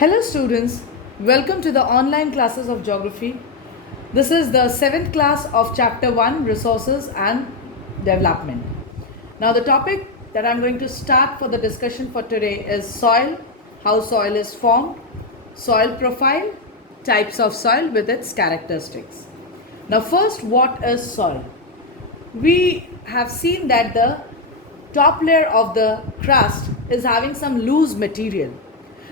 Hello students, welcome to the online classes of geography. This is the 7th class of chapter 1, resources and development. Now the topic that I'm going to start for the discussion for today is soil, how soil is formed, soil profile, types of soil with its characteristics. Now first, what is soil? We have seen that the top layer of the crust is having some loose material.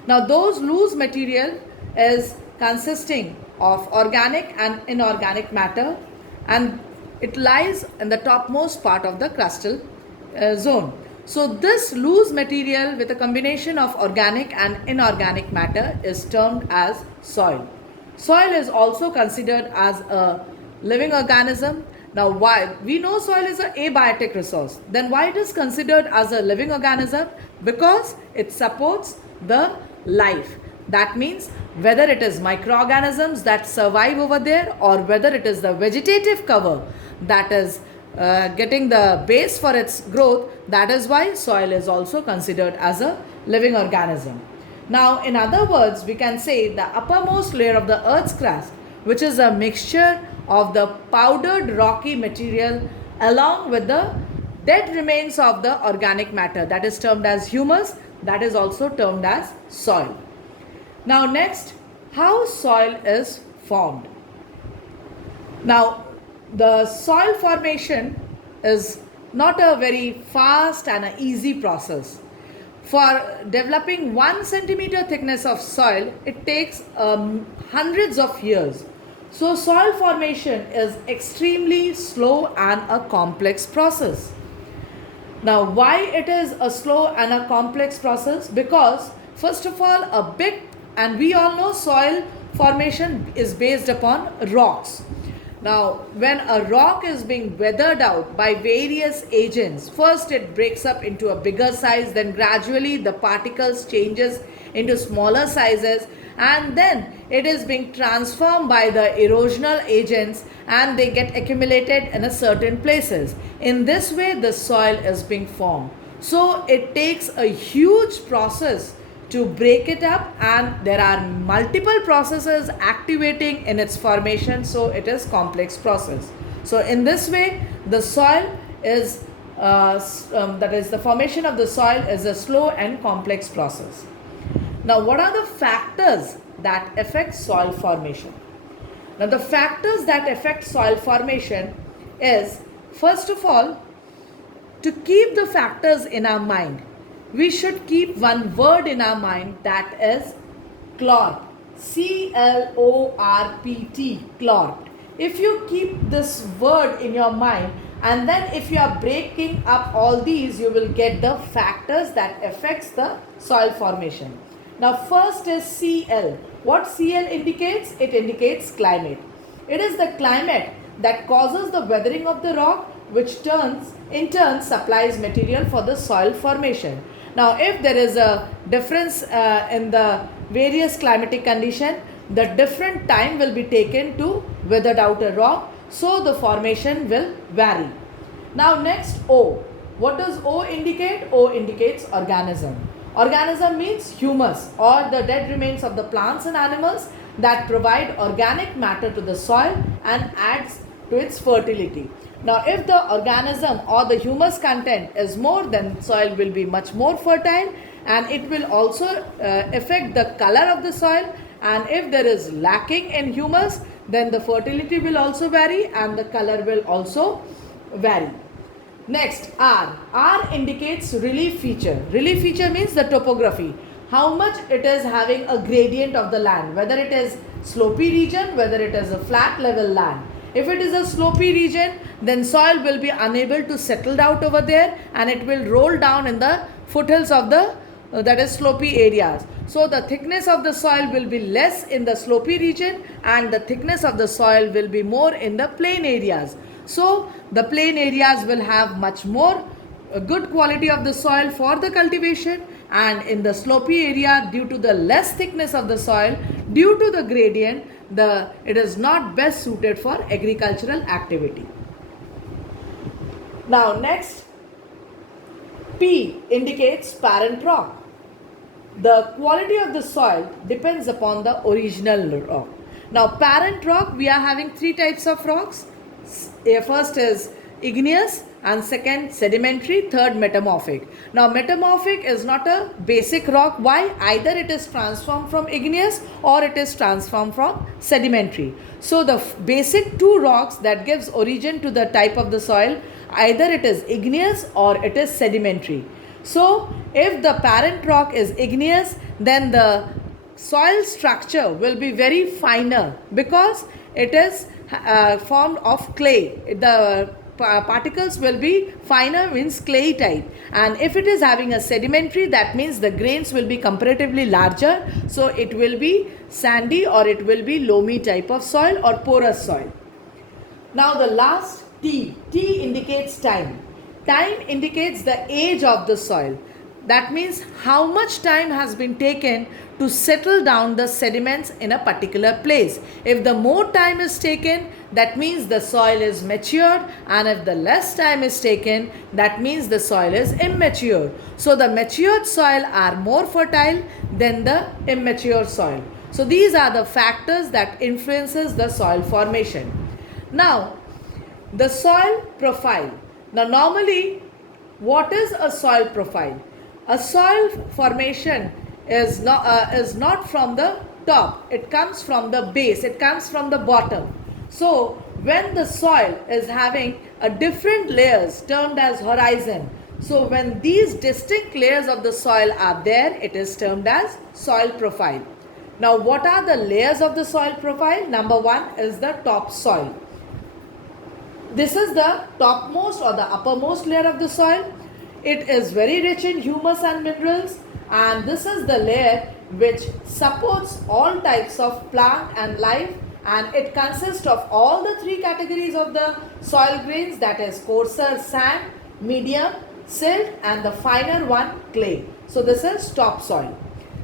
Now those loose material is consisting of organic and inorganic matter, and it lies in the topmost part of the crustal zone. So this loose material with a combination of organic and inorganic matter is termed as soil. Soil is also considered as a living organism. Now why? We know soil is an abiotic resource. Then why it is considered as a living organism? Because it supports the life. That means whether it is microorganisms that survive over there or whether it is the vegetative cover that is getting the base for its growth, that is why soil is also considered as a living organism. Now in other words, we can say the uppermost layer of the earth's crust, which is a mixture of the powdered rocky material along with the dead remains of the organic matter, that is termed as humus, that is also termed as soil. Now next, how soil is formed. Now the soil formation is not a very fast and an easy process. For developing 1 centimeter thickness of soil, it takes hundreds of years. So soil formation is extremely slow and a complex process. Now why it is a slow and a complex process? Because first of all, and we all know soil formation is based upon rocks. Now when a rock is being weathered out by various agents, first it breaks up into a bigger size, then gradually the particles changes into smaller sizes, and then it is being transformed by the erosional agents and they get accumulated in a certain places. In this way the soil is being formed. So it takes a huge process to break it up, and there are multiple processes activating in its formation, so it is complex process. So in this way the soil is that is the formation of the soil is a slow and complex process. Now what are the factors that affect soil formation? Now the factors that affect soil formation is, first of all, to keep the factors in our mind, we should keep one word in our mind, that is clorp. C-L-O-R-P-T, clorp. If you keep this word in your mind and then if you are breaking up all these, you will get the factors that affects the soil formation. Now first is Cl. What Cl indicates? It indicates climate. It is the climate that causes the weathering of the rock, which in turn supplies material for the soil formation. Now if there is a difference in the various climatic condition, the different time will be taken to weather out a rock, so the formation will vary. Now next, O. What does O indicate? O indicates organism. Organism means humus or the dead remains of the plants and animals that provide organic matter to the soil and adds to its fertility. Now if the organism or the humus content is more, then soil will be much more fertile, and it will also affect the color of the soil, and if there is lacking in humus, then the fertility will also vary and the color will also vary. Next, R. R indicates relief feature. Relief feature means the topography. How much it is having a gradient of the land, whether it is slopy region, whether it is a flat level land. If it is a slopy region, then soil will be unable to settle out over there and it will roll down in the foothills of the that is slopy areas. So the thickness of the soil will be less in the slopy region and the thickness of the soil will be more in the plain areas. So the plain areas will have much more good quality of the soil for the cultivation, and in the slopy area, due to the less thickness of the soil, due to the gradient, it is not best suited for agricultural activity. Now next, P indicates parent rock. the quality of the soil depends upon the original rock. Now, parent rock, we are having three types of rocks. First is igneous, and second sedimentary, third metamorphic. Now, metamorphic is not a basic rock. Why? Either it is transformed from igneous or it is transformed from sedimentary. So, the basic two rocks that gives origin to the type of the soil, either it is igneous or it is sedimentary. So, if the parent rock is igneous, then the soil structure will be very finer because it is formed of clay. The particles will be finer, means clay type, and if it is having a sedimentary, that means the grains will be comparatively larger, so it will be sandy or it will be loamy type of soil or porous soil. Now the last T indicates time. Time indicates the age of the soil. That means how much time has been taken to settle down the sediments in a particular place. If the more time is taken, that means the soil is matured, and if the less time is taken, that means the soil is immature. So the matured soil are more fertile than the immature soil. So these are the factors that influences the soil formation. Now, the soil profile. Now normally, what is a soil profile? A soil formation is not from the top. It comes from the base. It comes from the bottom. So when the soil is having a different layers termed as horizon, so when these distinct layers of the soil are there, it is termed as soil profile. Now what are the layers of the soil profile? Number one is the topsoil. This is the topmost or the uppermost layer of the soil. It is very rich in humus and minerals, and this is the layer which supports all types of plant and life, and it consists of all the three categories of the soil grains, that is coarser sand, medium silt, and the finer one clay. So this is topsoil.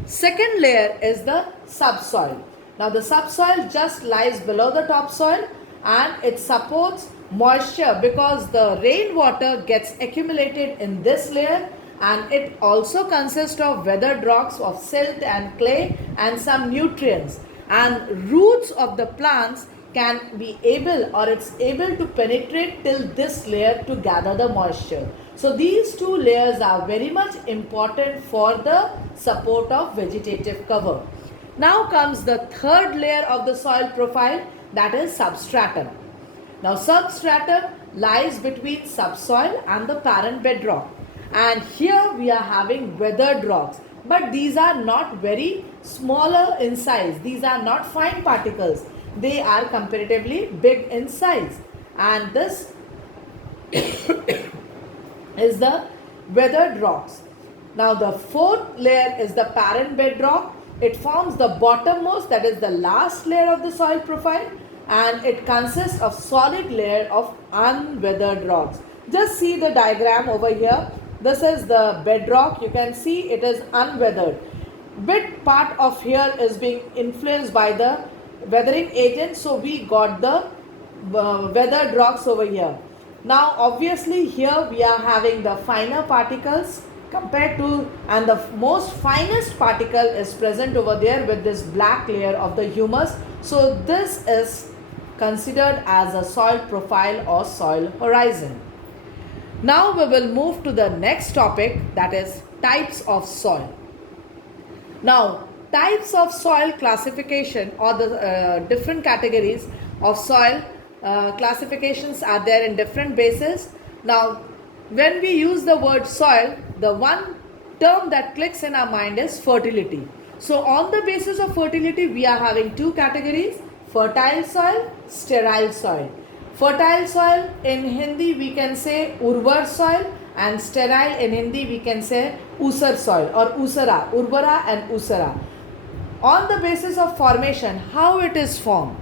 Second layer is the subsoil. Now the subsoil just lies below the topsoil, and it supports moisture because the rainwater gets accumulated in this layer, and it also consists of weathered rocks of silt and clay and some nutrients, and roots of the plants can be able, or it's able to penetrate till this layer to gather the moisture. So these two layers are very much important for the support of vegetative cover. Now comes the third layer of the soil profile, that is substratum. Now substratum lies between subsoil and the parent bedrock, and here we are having weathered rocks, but these are not very smaller in size. These are not fine particles. They are comparatively big in size, and this is the weathered rocks. Now the fourth layer is the parent bedrock. It forms the bottommost, that is the last layer of the soil profile, and it consists of solid layer of unweathered rocks. Just see the diagram over here. This is the bedrock. You can see it is unweathered. Bit part of here is being influenced by the weathering agent, so we got the weathered rocks over here. Now obviously here we are having the finer particles compared to, and the most finest particle is present over there with this black layer of the humus. So this is considered as a soil profile or soil horizon. Now we will move to the next topic, that is types of soil. Now types of soil classification, or the different categories of soil classifications are there in different bases. Now when we use the word soil, the one term that clicks in our mind is fertility. So on the basis of fertility, we are having two categories: fertile soil, sterile soil. Fertile soil in Hindi we can say urvar soil, and sterile in Hindi we can say usar soil or usara, urbara and usara. On the basis of formation, how it is formed.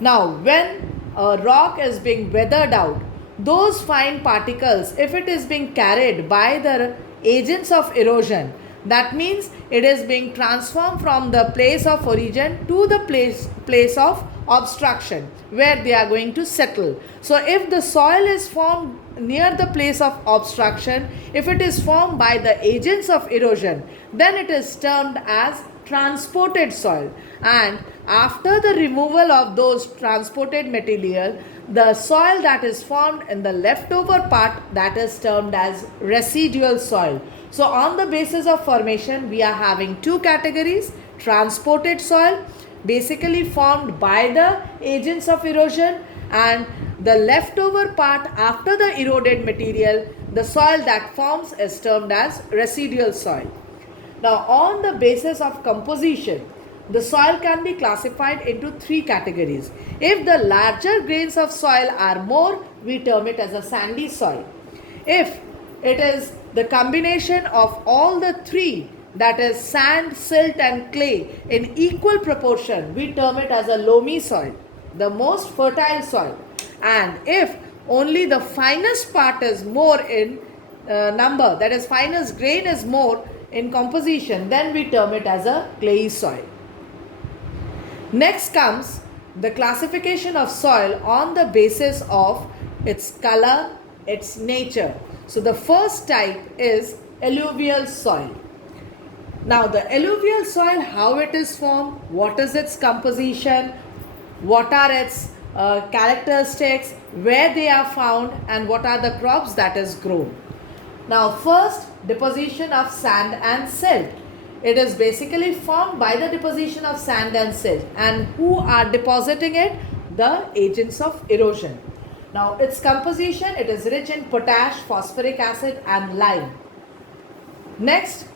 Now when a rock is being weathered out, those fine particles, if it is being carried by the agents of erosion, that means it is being transformed from the place of origin to the place of obstruction where they are going to settle. So if the soil is formed near the place of obstruction, if it is formed by the agents of erosion, then it is termed as transported soil. And after the removal of those transported material, the soil that is formed in the leftover part, that is termed as residual soil. So on the basis of formation, we are having two categories: transported soil, basically formed by the agents of erosion, and the leftover part after the eroded material, the soil that forms, is termed as residual soil. Now, on the basis of composition, the soil can be classified into three categories. If the larger grains of soil are more, we term it as a sandy soil. If it is the combination of all the three, that is sand, silt and clay, in equal proportion, we term it as a loamy soil, the most fertile soil. And if only the finest part is more in number, that is finest grain is more in composition, then we term it as a clayey soil. Next comes the classification of soil on the basis of its color, its nature. So the first type is alluvial soil. Now the alluvial soil, how it is formed, what is its composition, what are its characteristics, where they are found, and what are the crops that is grown. Now first, deposition of sand and silt. It is basically formed by the deposition of sand and silt. And who are depositing it? The agents of erosion. Now its composition, it is rich in potash, phosphoric acid and lime. Next,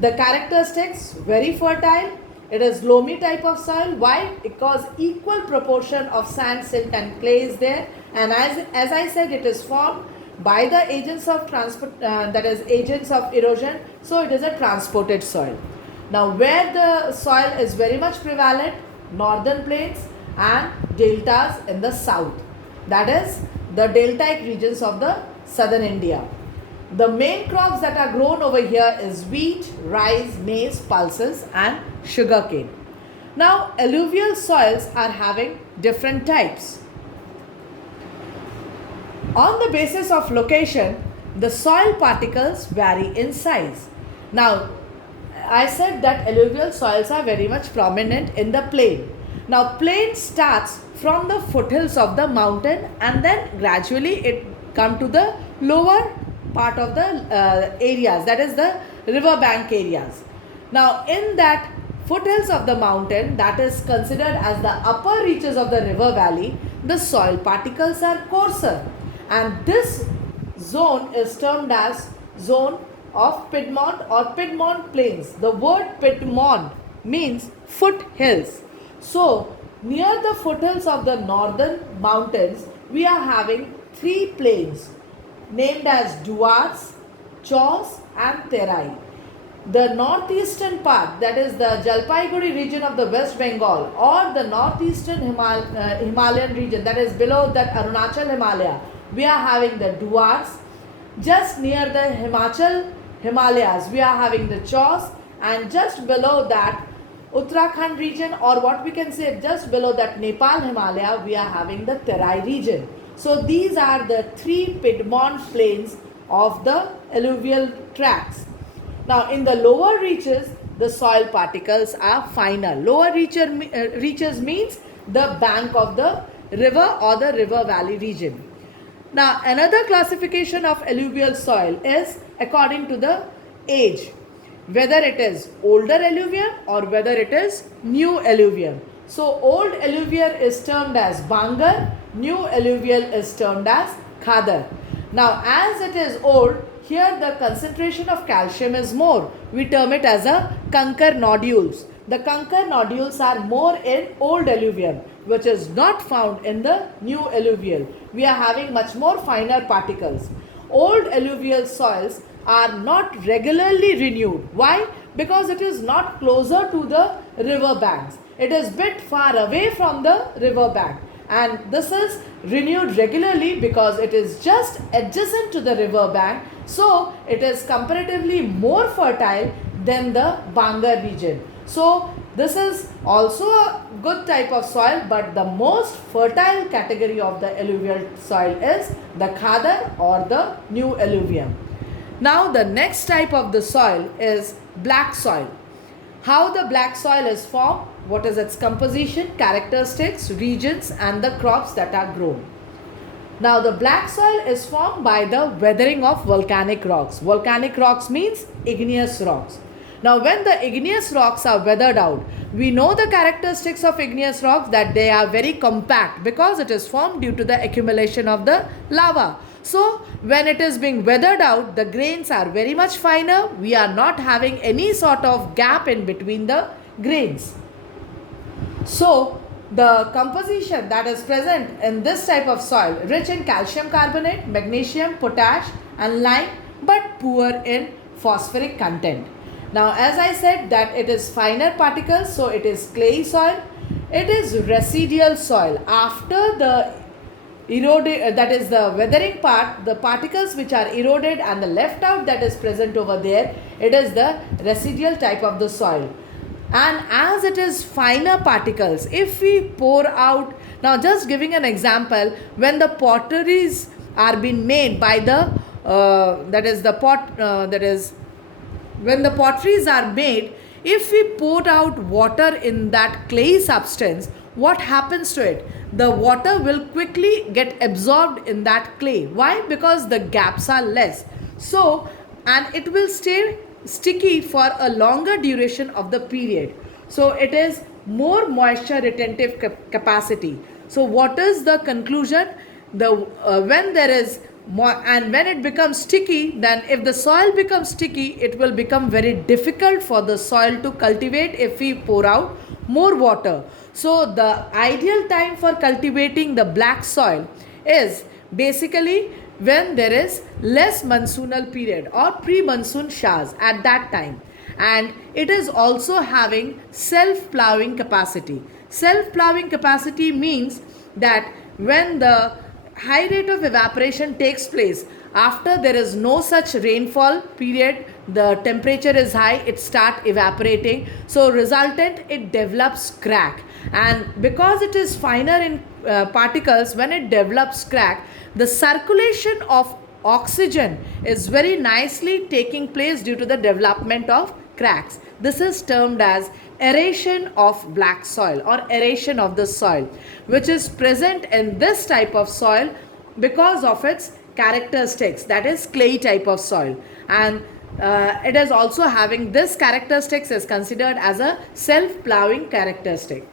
the characteristics, very fertile. It is loamy type of soil. Why? Because equal proportion of sand, silt and clay is there. And as I said, it is formed by the agents of that is agents of erosion. So it is a transported soil. Now where the soil is very much prevalent, northern plains and deltas in the south. That is the deltaic regions of the southern India. The main crops that are grown over here is wheat, rice, maize, pulses and sugarcane. Now alluvial soils are having different types. On the basis of location, the soil particles vary in size. Now I said that alluvial soils are very much prominent in the plain. Now plain starts from the foothills of the mountain and then gradually it comes to the lower part of the areas, that is the river bank areas. Now in that foothills of the mountain, that is considered as the upper reaches of the river valley, the soil particles are coarser, and this zone is termed as zone of Piedmont or Piedmont plains. The word Piedmont means foothills. So near the foothills of the northern mountains, we are having three plains named as Duars, Chaus and Terai. The northeastern part, that is the Jalpaiguri region of the West Bengal, or the northeastern Himalayan region, that is below that Arunachal Himalaya, we are having the Duars. Just near the Himachal Himalayas, we are having the Chaus, and just below that Uttarakhand region, or what we can say just below that Nepal Himalaya, we are having the Terai region. So these are the three Piedmont plains of the alluvial tracts. Now in the lower reaches, the soil particles are finer. Lower reaches means the bank of the river or the river valley region. Now another classification of alluvial soil is according to the age, whether it is older alluvium or whether it is new alluvium. So old alluvial is termed as Bangar, new alluvial is termed as Khadar. Now as it is old, here the concentration of calcium is more. We term it as a conker nodules. The conker nodules are more in old alluvium, which is not found in the new alluvial. We are having much more finer particles. Old alluvial soils are not regularly renewed. Why? Because it is not closer to the river banks. It is bit far away from the river bank, and this is renewed regularly because it is just adjacent to the river bank. So it is comparatively more fertile than the Bangar region. So this is also a good type of soil, but the most fertile category of the alluvial soil is the khadar or the new alluvium. Now the next type of the soil is black soil. How the black soil is formed, what is its composition, characteristics, regions and the crops that are grown. Now the black soil is formed by the weathering of volcanic rocks. Volcanic rocks means igneous rocks. Now when the igneous rocks are weathered out, we know the characteristics of igneous rocks, that they are very compact because it is formed due to the accumulation of the lava. So when it is being weathered out, the grains are very much finer. We are not having any sort of gap in between the grains. So the composition that is present in this type of soil, rich in calcium carbonate, magnesium, potash and lime, but poor in phosphoric content. Now as I said that it is finer particles, so it is clay soil. It is residual soil. After the eroded, that is the weathering part, the particles which are eroded and the left out that is present over there, it is the residual type of the soil. And as it is finer particles, if we pour out, now just giving an example, when the potteries are being made by the when the potteries are made, if we pour out water in that clay substance, what happens to it? The water will quickly get absorbed in that clay. Why? Because the gaps are less. So, and it will stay sticky for a longer duration of the period. So it is more moisture retentive capacity. So what is the conclusion? When there is and when it becomes sticky, then if the soil becomes sticky, it will become very difficult for the soil to cultivate if we pour out more water. So the ideal time for cultivating the black soil is basically when there is less monsoonal period or pre-monsoon showers at that time, and it is also having self-ploughing capacity. Self-ploughing capacity means that when the high rate of evaporation takes place, after there is no such rainfall period, the temperature is high, it starts evaporating, so resultant it develops crack, and because it is finer in particles, when it develops crack, the circulation of oxygen is very nicely taking place due to the development of cracks. This is termed as aeration of black soil or aeration of the soil, which is present in this type of soil because of its characteristics, that is clay type of soil, and it is also having this characteristics is considered as a self-ploughing characteristic.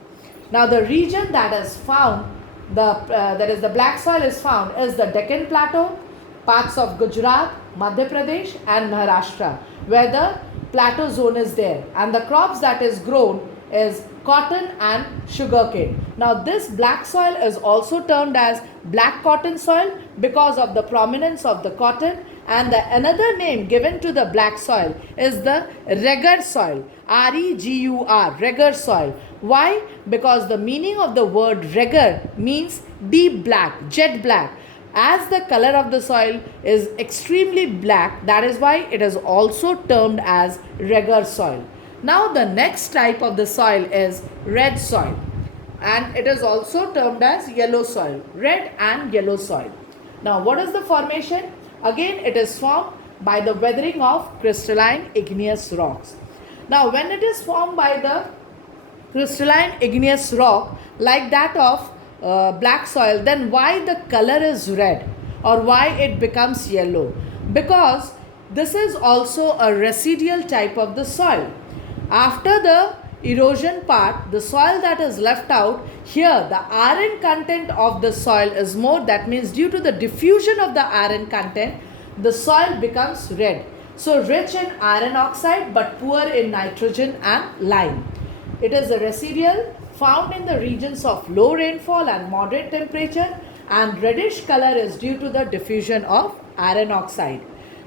Now the region that is found, that is the black soil is found is the Deccan Plateau, parts of Gujarat, Madhya Pradesh and Maharashtra, where the plateau zone is there, and the crops that is grown is cotton and sugarcane. Now this black soil is also termed as black cotton soil because of the prominence of the cotton, and the another name given to the black soil is the regur soil, R-E-G-U-R, regur soil. Why? Because the meaning of the word regur means deep black, jet black. As the color of the soil is extremely black, that is why it is also termed as regur soil. Now the next type of the soil is red soil, and it is also termed as yellow soil, red and yellow soil. Now what is the formation? Again it is formed by the weathering of crystalline igneous rocks. Now when it is formed by the crystalline igneous rock like that of black soil, then why the color is red or why it becomes yellow? Because this is also a residual type of the soil. After the erosion part, the soil that is left out, here the iron content of the soil is more, that means due to the diffusion of the iron content, the soil becomes red. So rich in iron oxide but poor in nitrogen and lime. It is a residual found in the regions of low rainfall and moderate temperature, and reddish color is due to the diffusion of iron oxide.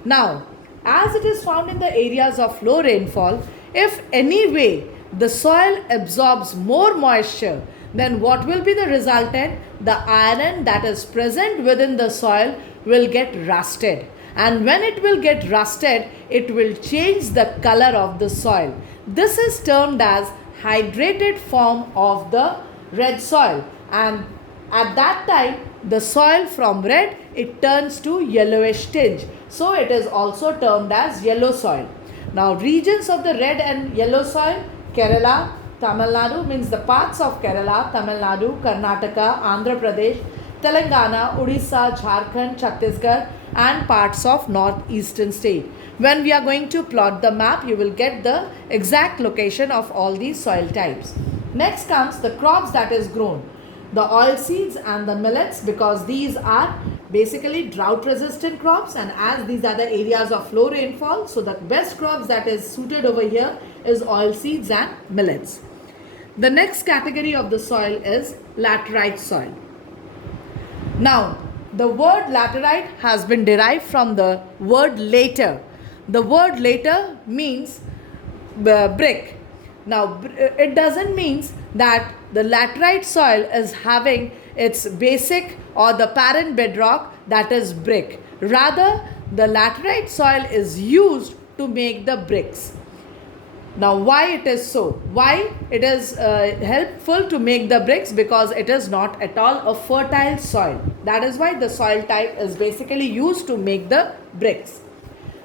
Now, as it is found in the areas of low rainfall, if any way the soil absorbs more moisture, then what will be the resultant? The iron that is present within the soil will get rusted, and when it will get rusted, it will change the color of the soil. This is termed as hydrated form of the red soil, and at that time the soil from red it turns to yellowish tinge, so it is also termed as yellow soil. Now regions of the red and yellow soil: Kerala, Tamil Nadu, means the parts of Kerala, Tamil Nadu, Karnataka, Andhra Pradesh, Telangana, Odisha, Jharkhand, Chhattisgarh, and parts of northeastern state. When we are going to plot the map, you will get the exact location of all these soil types. Next comes the crops that is grown: the oilseeds and the millets, because these are basically drought resistant crops, and as these are the areas of low rainfall, so the best crops that is suited over here is oilseeds and millets. The next category of the soil is laterite soil. Now, the word laterite has been derived from the word later. The word later means brick. Now, it doesn't mean that the laterite soil is having its basic or the parent bedrock, that is brick. Rather, the laterite soil is used to make the bricks. Now, why it is so? Why it is helpful to make the bricks? Because it is not at all a fertile soil. That is why the soil type is basically used to make the bricks.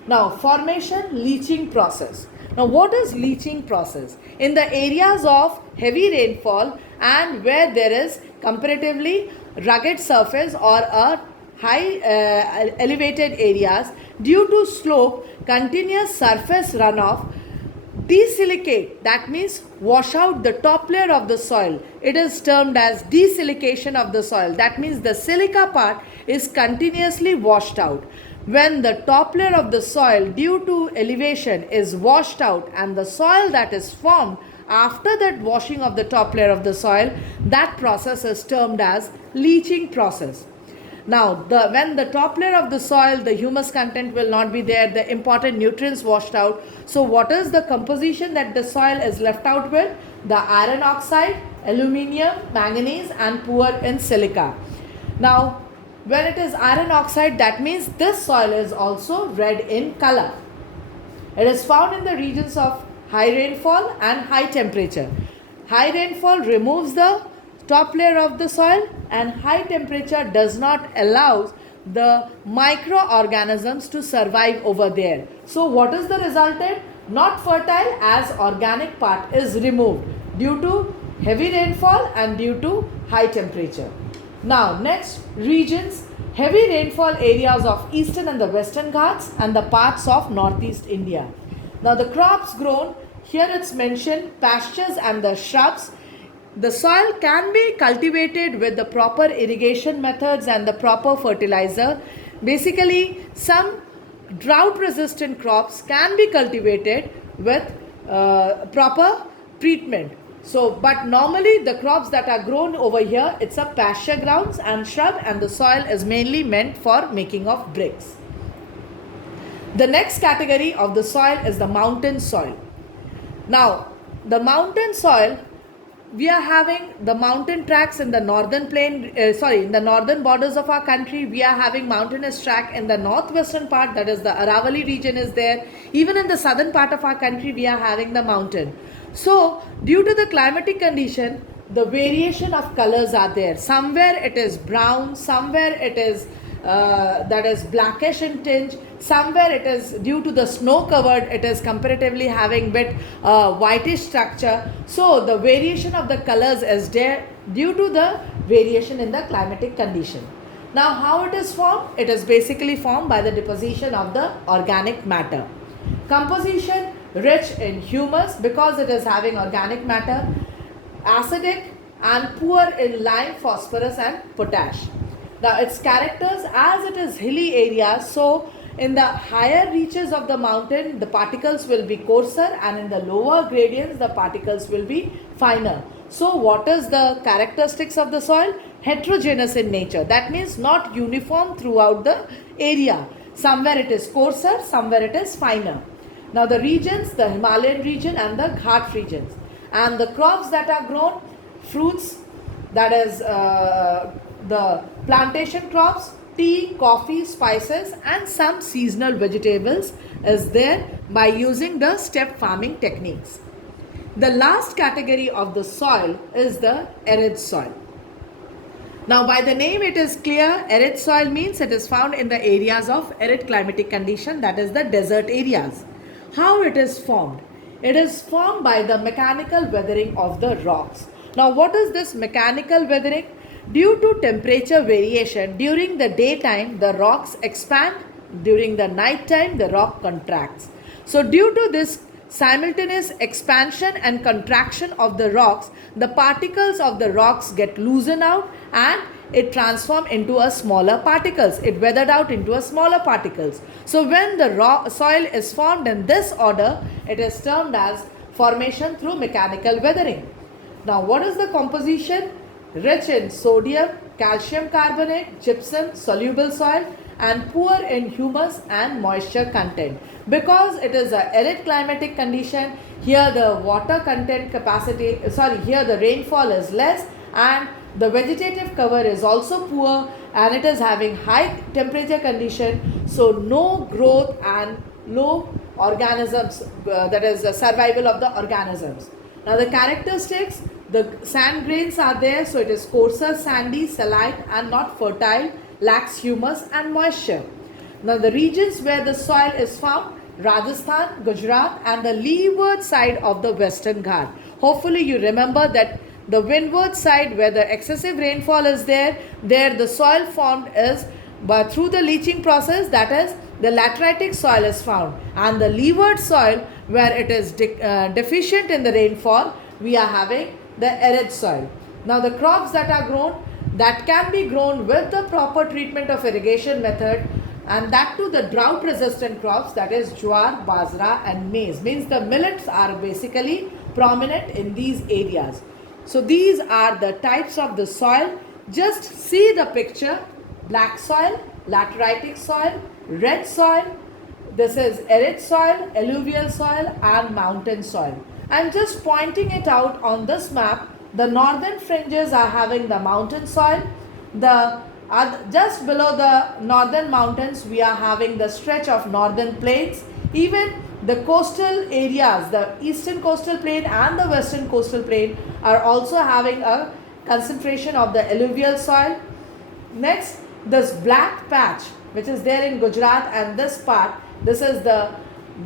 Now, formation leaching process. Now, what is leaching process? In the areas of heavy rainfall and where there is comparatively rugged surface or a high elevated areas, due to slope, continuous surface runoff, desilicate, that means wash out the top layer of the soil. It is termed as desilication of the soil. That means the silica part is continuously washed out. When the top layer of the soil due to elevation is washed out, and the soil that is formed after that washing of the top layer of the soil, that process is termed as leaching process. Now, when the top layer of the soil, the humus content will not be there, the important nutrients washed out. So, what is the composition that the soil is left out with? The iron oxide, aluminium, manganese, and poor in silica. Now, when it is iron oxide, that means this soil is also red in color. It is found in the regions of high rainfall and high temperature. High rainfall removes the top layer of the soil, and high temperature does not allow the microorganisms to survive over there. So what is the resultant? Not fertile, as organic part is removed due to heavy rainfall and due to high temperature. Now next, regions: heavy rainfall areas of eastern and the western Ghats and the parts of northeast India. Now the crops grown, here it's mentioned pastures and the shrubs. The soil can be cultivated with the proper irrigation methods and the proper fertilizer. Basically, some drought resistant crops can be cultivated with proper treatment. So, but normally the crops that are grown over here, it's a pasture grounds and shrub, and the soil is mainly meant for making of bricks. The next category of the soil is the mountain soil. Now, the mountain soil, we are having the mountain tracts in the northern in the northern borders of our country. We are having mountainous tract in the northwestern part, that is the Aravali region is there. Even in the southern part of our country, we are having the mountain. So, due to the climatic condition, the variation of colors are there. Somewhere it is brown, somewhere it is that is blackish in tinge, somewhere it is due to the snow covered, it is comparatively having bit whitish structure. So the variation of the colors is there due to the variation in the climatic condition. Now how it is formed? It is basically formed by the deposition of the organic matter. Composition: rich in humus because it is having organic matter, acidic and poor in lime, phosphorus and potash. Now its characters: as it is hilly area, so in the higher reaches of the mountain the particles will be coarser, and in the lower gradients the particles will be finer. So what is the characteristics of the soil? Heterogeneous in nature. That means not uniform throughout the area. Somewhere it is coarser, somewhere it is finer. Now the regions: the Himalayan region and the Ghat regions. And the crops that are grown: fruits, that is the plantation crops, tea, coffee, spices and some seasonal vegetables is there by using the step farming techniques. The last category of the soil is the arid soil. Now by the name it is clear, arid soil means it is found in the areas of arid climatic condition, that is the desert areas. How it is formed? It is formed by the mechanical weathering of the rocks. Now what is this mechanical weathering? Due to temperature variation, during the daytime the rocks expand, during the night time the rock contracts. So due to this simultaneous expansion and contraction of the rocks, the particles of the rocks get loosened out and it transforms into a smaller particles. It weathered out into a smaller particles. So when the soil is formed in this order, it is termed as formation through mechanical weathering. Now what is the composition? Rich in sodium, calcium carbonate, gypsum, soluble soil and poor in humus and moisture content. Because it is a arid climatic condition, here the water content capacity, here the rainfall is less and the vegetative cover is also poor and it is having high temperature condition, so no growth and low organisms, that is the survival of the organisms. Now the characteristics, the sand grains are there, so it is coarser, sandy, saline and not fertile, lacks humus and moisture. Now the regions where the soil is found, Rajasthan, Gujarat and the leeward side of the Western Ghat. Hopefully you remember that the windward side where the excessive rainfall is there the soil formed is but through the leaching process, that is the lateritic soil is found, and the leeward soil where it is deficient in the rainfall, we are having the arid soil. Now the crops that are grown, that can be grown with the proper treatment of irrigation method, and that too the drought resistant crops, that is jowar, bajra and maize, means the millets are basically prominent in these areas. So these are the types of the soil. Just see the picture: black soil, lateritic soil, red soil, this is arid soil, alluvial soil and mountain soil. I am just pointing it out on this map. The northern fringes are having the mountain soil. Just below the northern mountains we are having the stretch of northern plains. Even the coastal areas, the eastern coastal plain and the western coastal plain are also having a concentration of the alluvial soil. Next, this black patch which is there in Gujarat and this part, this is the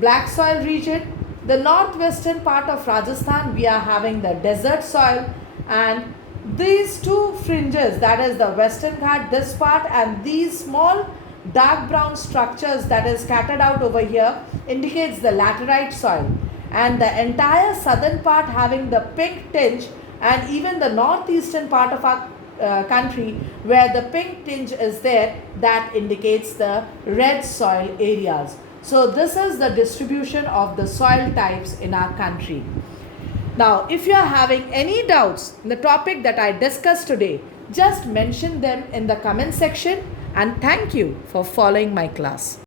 black soil region. The northwestern part of Rajasthan we are having the desert soil, and these two fringes, that is the Western Ghat, this part, and these small dark brown structures that is scattered out over here indicates the laterite soil, and the entire southern part having the pink tinge, and even the northeastern part of our country where the pink tinge is there, that indicates the red soil areas. So this is the distribution of the soil types in our country. Now if you are having any doubts in the topic that I discussed today, just mention them in the comment section, and thank you for following my class.